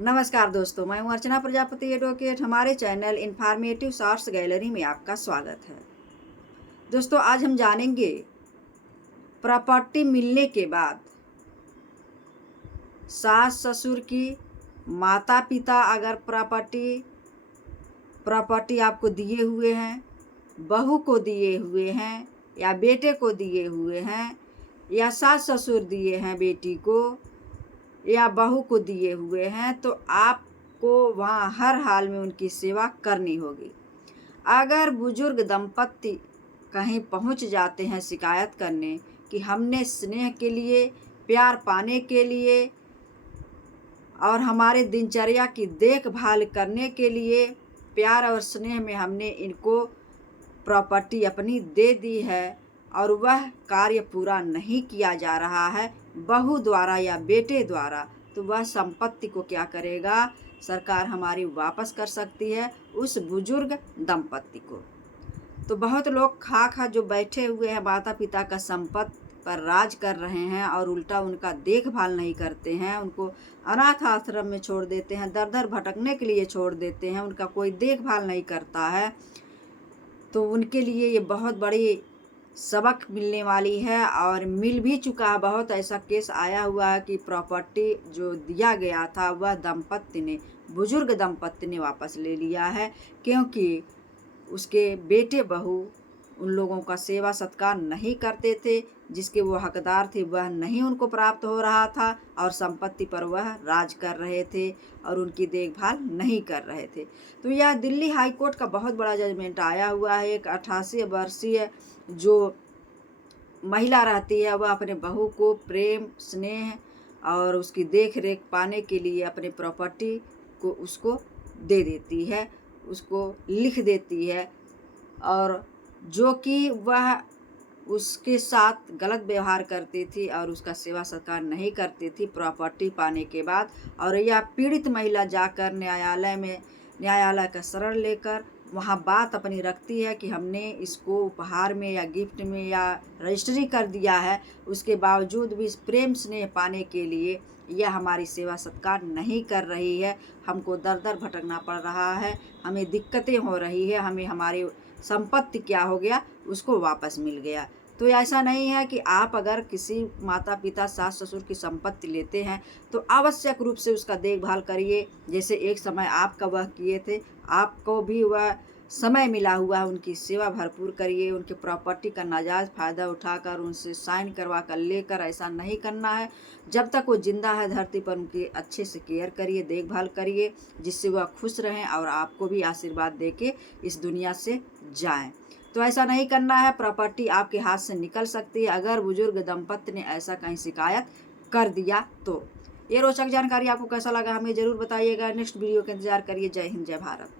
नमस्कार दोस्तों, मैं हूं अर्चना प्रजापति एडवोकेट। हमारे चैनल इन्फॉर्मेटिव शॉर्ट्स गैलरी में आपका स्वागत है। दोस्तों, आज हम जानेंगे प्रॉपर्टी मिलने के बाद सास ससुर की, माता पिता अगर प्रॉपर्टी आपको दिए हुए हैं, बहू को दिए हुए हैं या बेटे को दिए हुए हैं, या सास ससुर दिए हैं बेटी को या बहू को दिए हुए हैं, तो आपको वहाँ हर हाल में उनकी सेवा करनी होगी। अगर बुजुर्ग दंपत्ति कहीं पहुँच जाते हैं शिकायत करने कि हमने स्नेह के लिए, प्यार पाने के लिए और हमारे दिनचर्या की देखभाल करने के लिए, प्यार और स्नेह में हमने इनको प्रॉपर्टी अपनी दे दी है और वह कार्य पूरा नहीं किया जा रहा है बहू द्वारा या बेटे द्वारा, तो वह संपत्ति को क्या करेगा? सरकार हमारी वापस कर सकती है उस बुजुर्ग दंपत्ति को। तो बहुत लोग खा जो बैठे हुए हैं, माता पिता का संपत्ति पर राज कर रहे हैं और उल्टा उनका देखभाल नहीं करते हैं, उनको अनाथ आश्रम में छोड़ देते हैं, दर दर भटकने के लिए छोड़ देते हैं, उनका कोई देखभाल नहीं करता है। तो उनके लिए ये बहुत बड़ी सबक मिलने वाली है और मिल भी चुका है। बहुत ऐसा केस आया हुआ है कि प्रॉपर्टी जो दिया गया था वह बुजुर्ग दंपत्ति ने वापस ले लिया है, क्योंकि उसके बेटे बहू उन लोगों का सेवा सत्कार नहीं करते थे, जिसके वो हकदार थे वह नहीं उनको प्राप्त हो रहा था और संपत्ति पर वह राज कर रहे थे और उनकी देखभाल नहीं कर रहे थे। तो यह दिल्ली हाई कोर्ट का बहुत बड़ा जजमेंट आया हुआ है। एक 88 वर्षीय जो महिला रहती है, वह अपने बहू को प्रेम, स्नेह और उसकी देख रेख पाने के लिए अपने प्रॉपर्टी को उसको दे देती है, उसको लिख देती है, और जो कि वह उसके साथ गलत व्यवहार करती थी और उसका सेवा सत्कार नहीं करती थी प्रॉपर्टी पाने के बाद। और यह पीड़ित महिला जाकर न्यायालय का शरण लेकर वहाँ बात अपनी रखती है कि हमने इसको उपहार में या गिफ्ट में या रजिस्ट्री कर दिया है, उसके बावजूद भी इस प्रेम स्नेह पाने के लिए यह हमारी सेवा सत्कार नहीं कर रही है, हमको दर दर भटकना पड़ रहा है, हमें दिक्कतें हो रही है, हमें हमारी संपत्ति क्या हो गया, उसको वापस मिल गया। तो ऐसा नहीं है कि आप अगर किसी माता पिता, सास ससुर की संपत्ति लेते हैं तो आवश्यक रूप से उसका देखभाल करिए, जैसे एक समय आपका वह किए थे, आपको भी वह समय मिला हुआ है, उनकी सेवा भरपूर करिए, उनके प्रॉपर्टी का नाजायज़ फ़ायदा उठाकर उनसे साइन करवा कर लेकर ऐसा नहीं करना है। जब तक वो जिंदा है धरती पर उनकी अच्छे से केयर करिए, देखभाल करिए, जिससे वह खुश रहें और आपको भी आशीर्वाद दे के इस दुनिया से जाएं। तो ऐसा नहीं करना है, प्रॉपर्टी आपके हाथ से निकल सकती है अगर बुजुर्ग दंपत्ति ने ऐसा कहीं शिकायत कर दिया तो। ये रोचक जानकारी आपको कैसा लगा हमें ज़रूर बताइएगा। नेक्स्ट वीडियो का इंतजार करिए। जय हिंद, जय भारत।